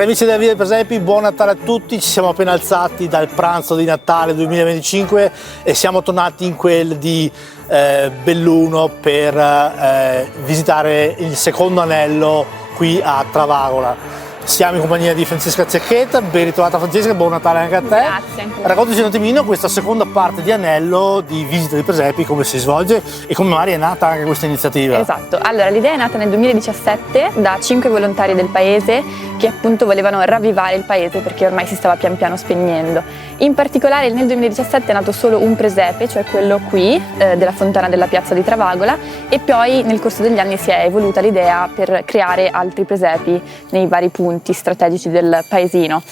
Cari amici della Via dei Presepi, buon Natale a tutti. Ci siamo appena alzati dal pranzo di Natale 2025 e siamo tornati in quel di Belluno per visitare il secondo anello qui a Travagola. Siamo in compagnia di Francesca Cecchetta. Ben ritrovata Francesca, buon Natale anche a te. Grazie. Anche Raccontaci un attimino questa seconda parte di Anello, di visita dei Presepi, come si svolge e come magari è nata anche questa iniziativa. Esatto, allora l'idea è nata nel 2017 da 5 volontari del paese che appunto volevano ravvivare il paese perché ormai si stava pian piano spegnendo. In particolare nel 2017 è nato solo un presepe, cioè quello qui della fontana della piazza di Travagola, e poi nel corso degli anni si è evoluta l'idea per creare altri presepi nei vari punti strategici del paesino.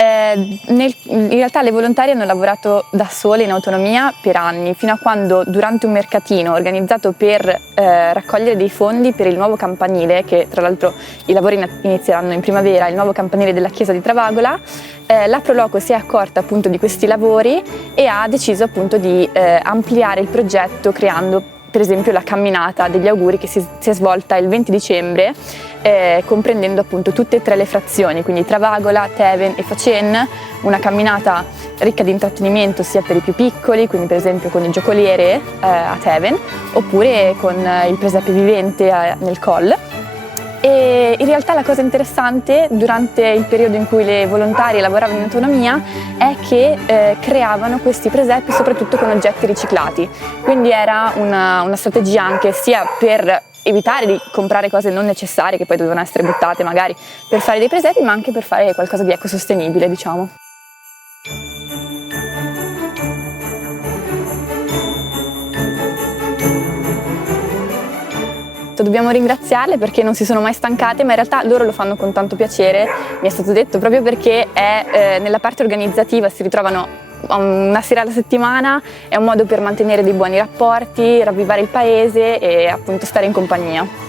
In realtà le volontarie hanno lavorato da sole in autonomia per anni, fino a quando durante un mercatino organizzato per raccogliere dei fondi per il nuovo campanile, che tra l'altro i lavori inizieranno in primavera, il nuovo campanile della chiesa di Travagola, la Proloco si è accorta appunto di questi lavori e ha deciso appunto di ampliare il progetto creando per esempio la camminata degli auguri che si è svolta il 20 dicembre comprendendo appunto tutte e tre le frazioni, quindi Travagola, Teven e Facen, una camminata ricca di intrattenimento sia per i più piccoli, quindi per esempio con il giocoliere a Teven, oppure con il presepe vivente nel Coll. E in realtà la cosa interessante durante il periodo in cui le volontarie lavoravano in autonomia è che creavano questi presepi soprattutto con oggetti riciclati, quindi era una strategia anche sia per evitare di comprare cose non necessarie che poi dovevano essere buttate magari per fare dei presepi, ma anche per fare qualcosa di ecosostenibile, diciamo. Dobbiamo ringraziarle perché non si sono mai stancate, ma in realtà loro lo fanno con tanto piacere, mi è stato detto, proprio perché nella parte organizzativa si ritrovano una sera alla settimana, è un modo per mantenere dei buoni rapporti, ravvivare il paese e appunto stare in compagnia.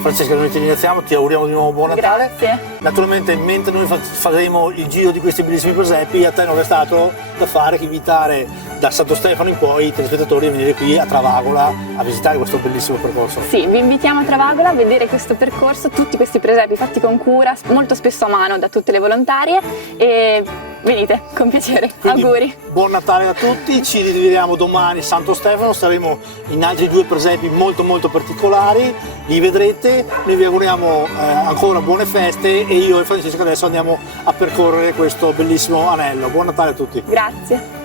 Francesca, noi ti ringraziamo, ti auguriamo di nuovo buon Natale. Grazie. Naturalmente, mentre noi faremo il giro di questi bellissimi presepi, a te non è stato da fare che invitare da Santo Stefano in poi i telespettatori a venire qui a Travagola a visitare questo bellissimo percorso. Sì, vi invitiamo a Travagola a vedere questo percorso, tutti questi presepi fatti con cura, molto spesso a mano da tutte le volontarie, e venite, con piacere. Quindi, auguri. Buon Natale a tutti, ci rivediamo domani Santo Stefano, saremo in altri due presepi molto particolari, li vedrete, noi vi auguriamo ancora buone feste e io e Francesca adesso andiamo a percorrere questo bellissimo anello. Buon Natale a tutti. Grazie.